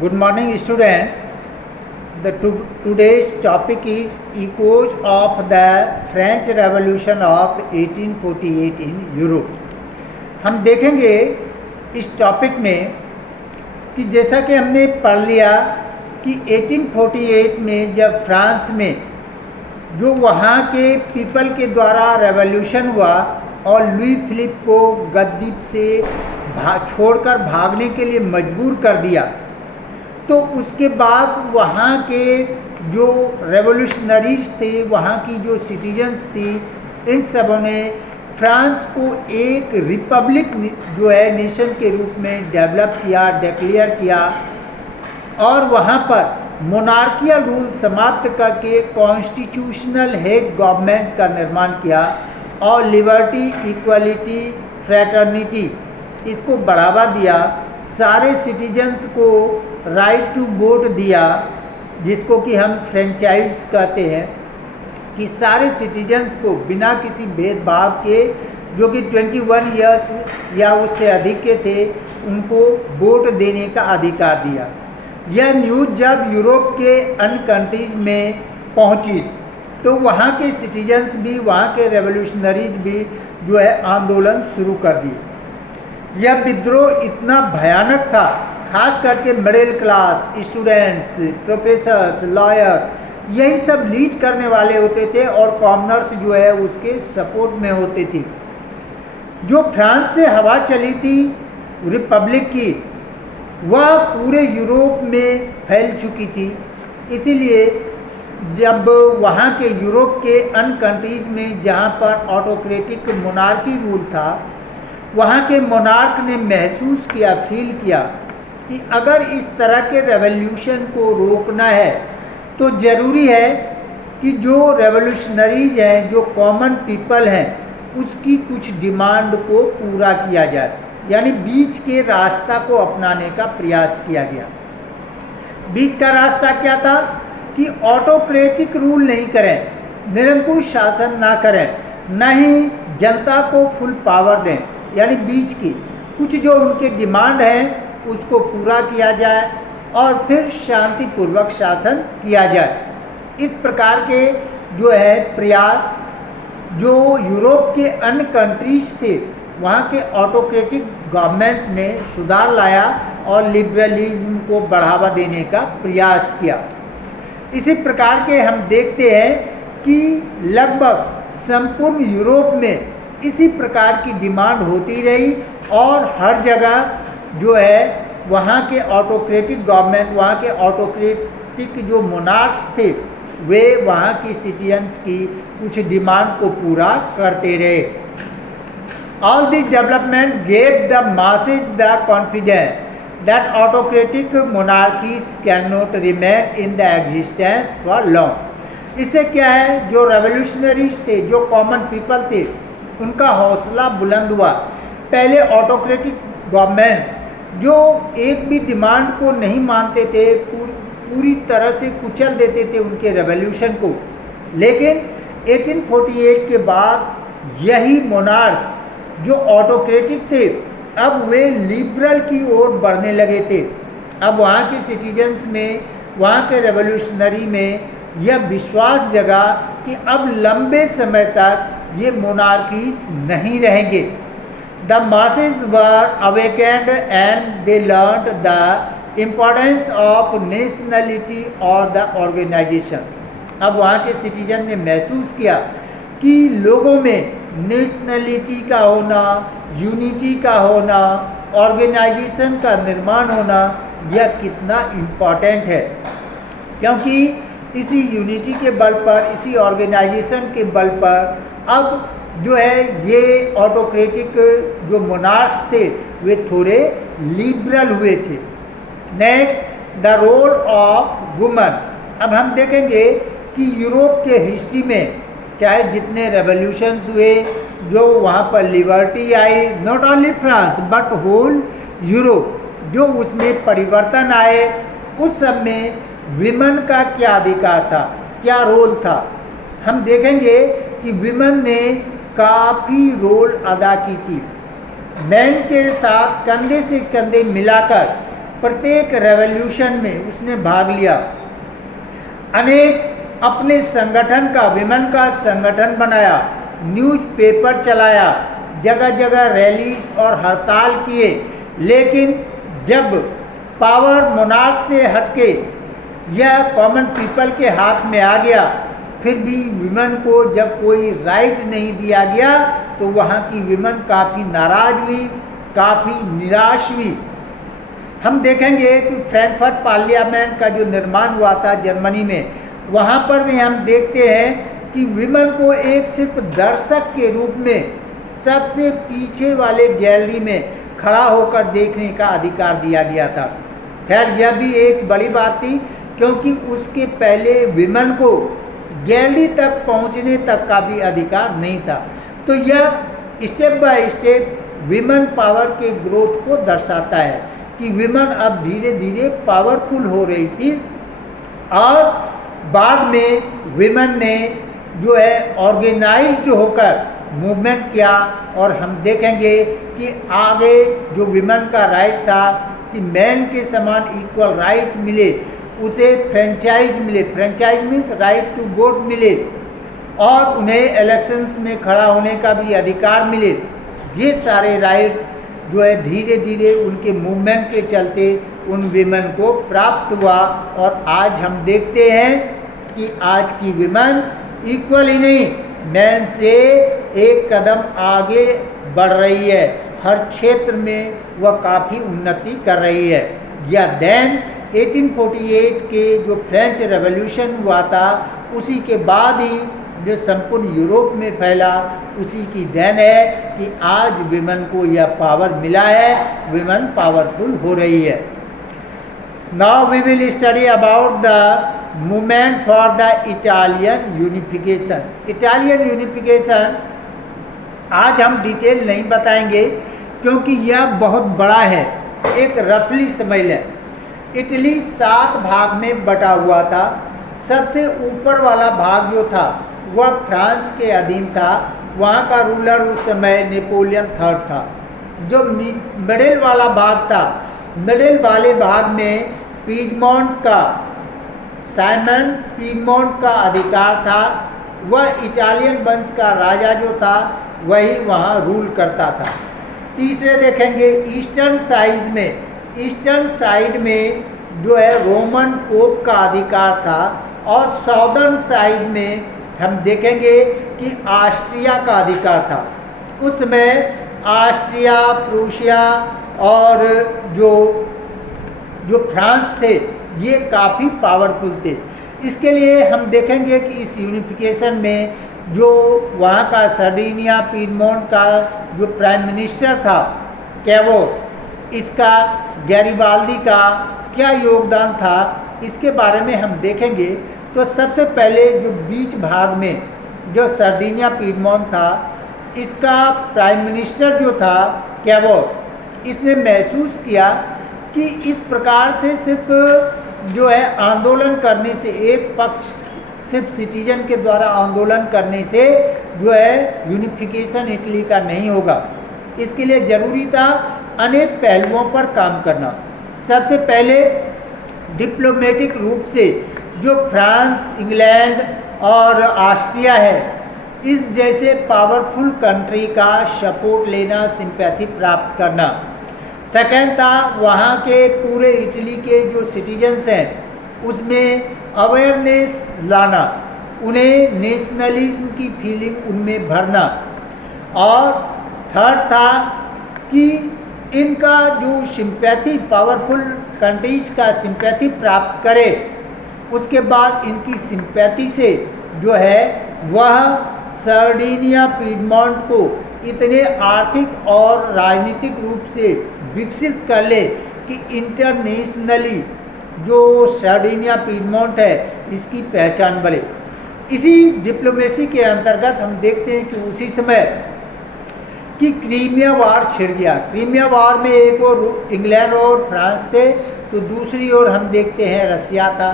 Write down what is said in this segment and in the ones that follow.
Good morning, students. Today's topic is echoes of the French Revolution of 1848 in Europe. हम देखेंगे इस topic में कि जैसा कि हमने पढ़ लिया कि 1848 में जब फ्रांस में जो वहाँ के पीपल के द्वारा रेवोल्यूशन हुआ और लुई फिलिप को गद्दी से छोड़कर भागने के लिए मजबूर कर दिया, तो उसके बाद वहाँ के जो रेवोल्यूशनरीज थे, वहाँ की जो सिटीजन्स थी, इन सबों ने फ्रांस को एक रिपब्लिक जो है नेशन के रूप में डेवलप किया, डिक्लेयर किया और वहाँ पर मोनार्कियल रूल समाप्त करके कॉन्स्टिट्यूशनल हेड गवर्नमेंट का निर्माण किया और लिबर्टी, इक्वलिटी, फ्रेटर्निटी इसको बढ़ावा दिया। सारे सिटीजन्स को राइट टू वोट दिया, जिसको कि हम फ्रेंचाइज कहते हैं, कि सारे सिटीजन्स को बिना किसी भेदभाव के जो कि 21 इयर्स या उससे अधिक के थे उनको वोट देने का अधिकार दिया। यह न्यूज़ जब यूरोप के अन्य कंट्रीज में पहुंची तो वहाँ के सिटीजन्स भी, वहाँ के रेवोल्यूशनरीज भी जो है आंदोलन शुरू कर दिए। यह विद्रोह इतना भयानक था, खास करके middle class, students, professors, lawyer यही सब लीड करने वाले होते थे और कॉमनर्स जो है उसके सपोर्ट में होते थे। जो फ्रांस से हवा चली थी रिपब्लिक की, वह पूरे यूरोप में फैल चुकी थी। इसीलिए जब वहाँ के यूरोप के अन्य कंट्रीज में जहाँ पर ऑटोक्रेटिक मोनार्की रूल था, वहाँ के मोनार्क ने महसूस किया, फील किया कि अगर इस तरह के रेवोल्यूशन को रोकना है तो ज़रूरी है कि जो रेवोल्यूशनरीज हैं, जो कॉमन पीपल हैं, उसकी कुछ डिमांड को पूरा किया जाए। यानी बीच के रास्ता को अपनाने का प्रयास किया गया। बीच का रास्ता क्या था कि ऑटोक्रेटिक रूल नहीं करें, निरंकुश शासन ना करें, न ही जनता को फुल पावर दें। यानी बीच की कुछ जो उनके डिमांड हैं उसको पूरा किया जाए और फिर शांतिपूर्वक शासन किया जाए। इस प्रकार के जो है प्रयास जो यूरोप के अन्य कंट्रीज थे, वहाँ के ऑटोक्रेटिक गवर्नमेंट ने सुधार लाया और लिबरलिज्म को बढ़ावा देने का प्रयास किया। इसी प्रकार के हम देखते हैं कि लगभग संपूर्ण यूरोप में इसी प्रकार की डिमांड होती रही और हर जगह जो है वहाँ के ऑटोक्रेटिक गवर्नमेंट, वहाँ के ऑटोक्रेटिक जो मोनार्क्स थे, वे वहाँ की सिटीजन्स की कुछ डिमांड को पूरा करते रहे। All this development gave the masses the confidence that autocratic monarchies cannot remain in the existence for long. इससे क्या है, जो रेवोल्यूशनरीज थे, जो कॉमन पीपल थे, उनका हौसला बुलंद हुआ। पहले ऑटोक्रेटिक गवर्नमेंट जो एक भी डिमांड को नहीं मानते थे, पूरी तरह से कुचल देते थे उनके रेवोल्यूशन को। लेकिन 1848 के बाद यही मोनार्क्स जो ऑटोक्रेटिक थे, अब वे लिबरल की ओर बढ़ने लगे थे। अब वहाँ के सिटीजन्स में, वहाँ के रेवोल्यूशनरी में यह विश्वास जगा कि अब लंबे समय तक ये मोनार्कीज नहीं रहेंगे। The masses were awakened and they learned the importance of nationality और द ऑर्गेनाइजेशन। अब वहाँ के सिटीजन ने महसूस किया कि लोगों में नेशनलिटी का होना, यूनिटी का होना, ऑर्गेनाइजेशन का निर्माण होना, यह कितना इम्पॉर्टेंट है। क्योंकि इसी यूनिटी के बल पर, इसी ऑर्गेनाइजेशन के बल पर अब जो है ये ऑटोक्रेटिक जो मोनार्क्स थे वे थोड़े लिबरल हुए थे। Next, the role of woman. अब हम देखेंगे कि यूरोप के हिस्ट्री में चाहे जितने रेवोल्यूशंस हुए, जो वहाँ पर लिबर्टी आई, not only France but whole Europe, जो उसमें परिवर्तन आए, उस सब में विमेन का क्या अधिकार था, क्या रोल था। हम देखेंगे कि विमेन ने काफ़ी रोल अदा की थी। मैन के साथ कंधे से कंधे मिलाकर प्रत्येक रेवोल्यूशन में उसने भाग लिया। अनेक अपने संगठन का, विमेन का संगठन बनाया, न्यूज़पेपर चलाया, जगह जगह रैलीज और हड़ताल किए। लेकिन जब पावर मोनार्क से हटके यह कॉमन पीपल के हाथ में आ गया, फिर भी विमेन को जब कोई राइट नहीं दिया गया तो वहाँ की विमेन काफ़ी नाराज़ हुई, काफ़ी निराश हुई। हम देखेंगे कि फ्रैंकफर्ट पार्लियामेंट का जो निर्माण हुआ था जर्मनी में, वहाँ पर भी हम देखते हैं कि विमेन को एक सिर्फ दर्शक के रूप में सबसे पीछे वाले गैलरी में खड़ा होकर देखने का अधिकार दिया गया था। खैर, यह भी एक बड़ी बात थी, क्योंकि उसके पहले विमेन को गैलरी तक पहुंचने तक का भी अधिकार नहीं था। तो यह step by step women power के ग्रोथ को दर्शाता है कि विमेन अब धीरे धीरे पावरफुल हो रही थी। और बाद में विमेन ने जो है ऑर्गेनाइज्ड होकर मूवमेंट किया, और हम देखेंगे कि आगे जो विमेन का राइट था कि मैन के समान इक्वल राइट मिले, उसे फ्रेंचाइज मिले, franchise means right to vote मिले, और उन्हें इलेक्शंस में खड़ा होने का भी अधिकार मिले। ये सारे राइट्स जो है धीरे धीरे उनके मूवमेंट के चलते उन विमेन को प्राप्त हुआ। और आज हम देखते हैं कि आज की विमेन इक्वल ही नहीं, मैन से एक कदम आगे बढ़ रही है, हर क्षेत्र में वह काफ़ी उन्नति कर रही है। या देन 1848 के जो फ्रेंच रेवोल्यूशन हुआ था, उसी के बाद ही जो संपूर्ण यूरोप में फैला, उसी की देन है कि आज विमेन को यह पावर मिला है, विमेन पावरफुल हो रही है। Now we will study about the movement for the Italian unification. Italian unification आज हम डिटेल नहीं बताएंगे, क्योंकि यह बहुत बड़ा है। एक रफली समझ लें, इटली 7 भाग में बटा हुआ था। सबसे ऊपर वाला भाग जो था वह फ्रांस के अधीन था, वहाँ का रूलर उस समय नेपोलियन III था। जो मिडिल वाला भाग था, मिडिल वाले भाग में पीडमोंट का, साइमन पीडमोंट का अधिकार था। वह इटालियन वंश का राजा जो था वही वहाँ रूल करता था। तीसरे देखेंगे ईस्टर्न साइड में जो है रोमन पोप का अधिकार था, और साउदर्न साइड में हम देखेंगे कि ऑस्ट्रिया का अधिकार था। उस समय ऑस्ट्रिया, प्रूशिया और जो फ्रांस थे, ये काफ़ी पावरफुल थे। इसके लिए हम देखेंगे कि इस यूनिफिकेशन में जो वहाँ का सर्डिनिया पीडमोंट का जो प्राइम मिनिस्टर था कैवोर, इसका गैरिबाल्दी का क्या योगदान था, इसके बारे में हम देखेंगे। तो सबसे पहले जो बीच भाग में जो सर्दिनिया पीडमोंट था, इसका प्राइम मिनिस्टर जो था कैवोर, इसने महसूस किया कि इस प्रकार से सिर्फ जो है आंदोलन करने से, एक पक्ष सिर्फ सिटीजन के द्वारा आंदोलन करने से जो है यूनिफिकेशन इटली का नहीं होगा। इसके लिए ज़रूरी था अनेक पहलुओं पर काम करना। सबसे पहले डिप्लोमेटिक रूप से जो फ्रांस, इंग्लैंड और ऑस्ट्रिया है, इस जैसे पावरफुल कंट्री का सपोर्ट लेना, सिंपैथी प्राप्त करना। सेकंड था वहाँ के पूरे इटली के जो सिटीजन्स हैं उसमें अवेयरनेस लाना, उन्हें नेशनलिज्म की फीलिंग उनमें भरना। और थर्ड था कि इनका जो सिंपैथी, पावरफुल कंट्रीज का सिंपैथी प्राप्त करे, उसके बाद इनकी सिंपैथी से जो है वह सर्डिनिया पीडमोंट को इतने आर्थिक और राजनीतिक रूप से विकसित कर ले कि इंटरनेशनली जो सर्डिनिया पीडमोंट है इसकी पहचान बढ़े। इसी डिप्लोमेसी के अंतर्गत हम देखते हैं कि उसी समय कि क्रीमिया वार छिड़ गया। क्रीमिया वार में एक और इंग्लैंड और फ्रांस थे, तो दूसरी ओर हम देखते हैं रसिया था।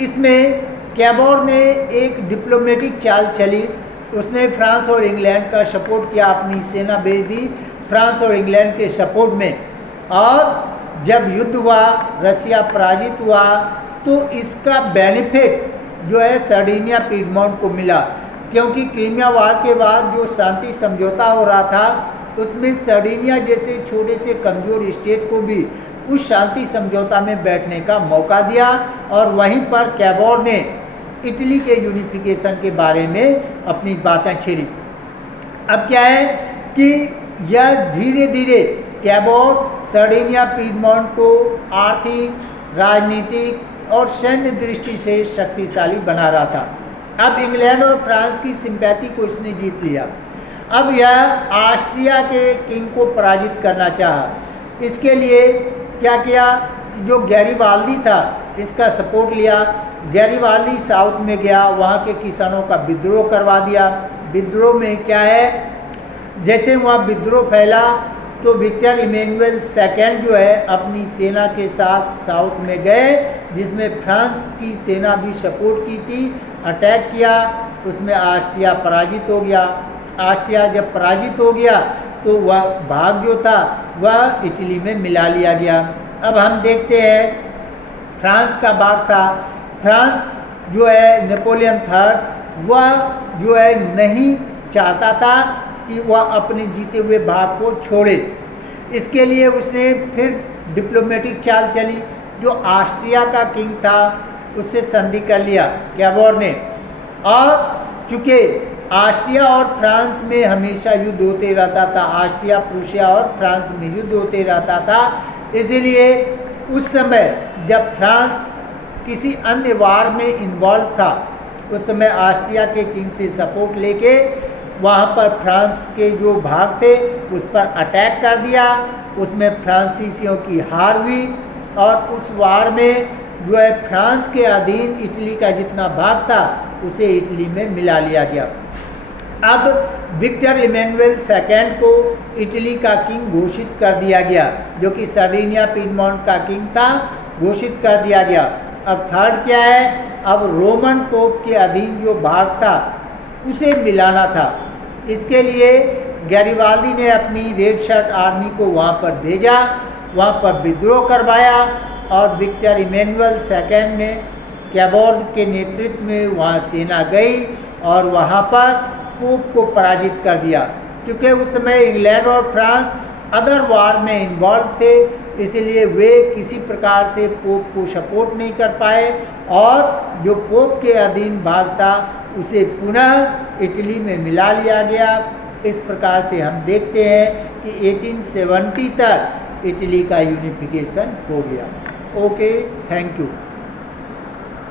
इसमें कैवोर ने एक डिप्लोमेटिक चाल चली, उसने फ्रांस और इंग्लैंड का सपोर्ट किया, अपनी सेना भेज दी फ्रांस और इंग्लैंड के सपोर्ट में। और जब युद्ध हुआ, रसिया पराजित हुआ, तो इसका बेनिफिट जो है सर्डिनिया पीडमोंट को मिला, क्योंकि क्रीमिया वार के बाद जो शांति समझौता हो रहा था उसमें सर्डिनिया जैसे छोटे से कमज़ोर स्टेट को भी उस शांति समझौता में बैठने का मौका दिया, और वहीं पर कैबोर ने इटली के यूनिफिकेशन के बारे में अपनी बातें छेड़ी। अब क्या है कि यह धीरे धीरे कैबोर सर्डिनिया पीडमोंट को आर्थिक, राजनीतिक और सैन्य दृष्टि से शक्तिशाली बना रहा था। अब इंग्लैंड और फ्रांस की सिंपैथी को इसने जीत लिया। अब यह ऑस्ट्रिया के किंग को पराजित करना चाहा। इसके लिए क्या किया, जो गैरीबाल्दी था इसका सपोर्ट लिया। गैरीबाल्दी साउथ में गया, वहाँ के किसानों का विद्रोह करवा दिया। विद्रोह में क्या है, जैसे वहाँ विद्रोह फैला तो विक्टर इमैनुअल सेकेंड जो है अपनी सेना के साथ साउथ में गए, जिसमें फ्रांस की सेना भी सपोर्ट की थी, अटैक किया। उसमें ऑस्ट्रिया पराजित हो गया। ऑस्ट्रिया जब पराजित हो गया तो वह भाग जो था वह इटली में मिला लिया गया। अब हम देखते हैं फ्रांस का भाग था। फ्रांस जो है नेपोलियन थर्ड, वह जो है नहीं चाहता था कि वह अपने जीते हुए भाग को छोड़े। इसके लिए उसने फिर डिप्लोमेटिक चाल चली। जो ऑस्ट्रिया का किंग था उससे संधि कर लिया कैबोर ने, और चूँकि ऑस्ट्रिया और फ्रांस में हमेशा युद्ध होते रहता था, ऑस्ट्रिया प्रूशिया और फ्रांस में युद्ध होते रहता था, इसलिए उस समय जब फ्रांस किसी अन्य वार में इन्वॉल्व था, उस समय ऑस्ट्रिया के किंग से सपोर्ट लेके वहाँ पर फ्रांस के जो भाग थे उस पर अटैक कर दिया। उसमें फ्रांसीसियों की हार हुई, और उस वार में जो है फ्रांस के अधीन इटली का जितना भाग था उसे इटली में मिला लिया गया। अब विक्टर इमैनुअल सेकेंड को इटली का किंग घोषित कर दिया गया, जो कि सर्डिनिया पीडमोंट का किंग था, घोषित कर दिया गया। अब थर्ड क्या है, अब रोमन पोप के अधीन जो भाग था उसे मिलाना था। इसके लिए गैरीबाल्दी ने अपनी रेड शर्ट आर्मी को वहाँ पर भेजा, वहाँ पर विद्रोह करवाया, और विक्टर इमैनुअल सेकेंड ने कैबोर के नेतृत्व में वहाँ सेना गई और वहाँ पर पोप को पराजित कर दिया। क्योंकि उस समय इंग्लैंड और फ्रांस अदर वार में इन्वॉल्व थे, इसलिए वे किसी प्रकार से पोप को सपोर्ट नहीं कर पाए, और जो पोप के अधीन भाग था उसे पुनः इटली में मिला लिया गया। इस प्रकार से हम देखते हैं कि 1870 तक इटली का यूनिफिकेशन हो गया। Okay, thank you.